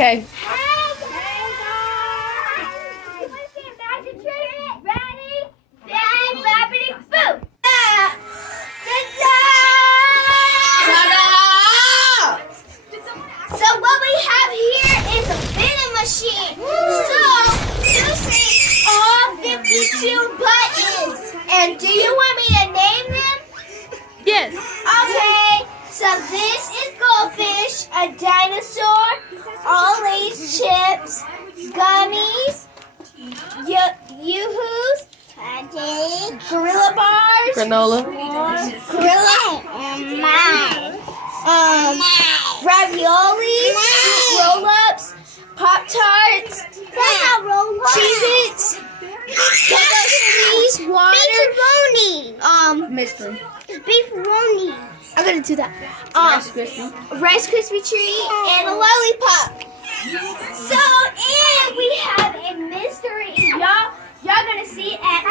Okay. So what we have here is a vending machine. So you see all 52 buttons. And do you want me to name them? Yes. Okay. So this is goldfish, a dinosaur, all Lay's chips, gummies, yoo-hoos, gorilla bars, Granola. raviolis, roll-ups, Pop-Tarts, Cheez-Its, Cocoa Squeeze, water, Mystery. beefaroni. I'm gonna do that. Rice Krispie treat and a lollipop. So, and we have a mystery. Y'all gonna see it at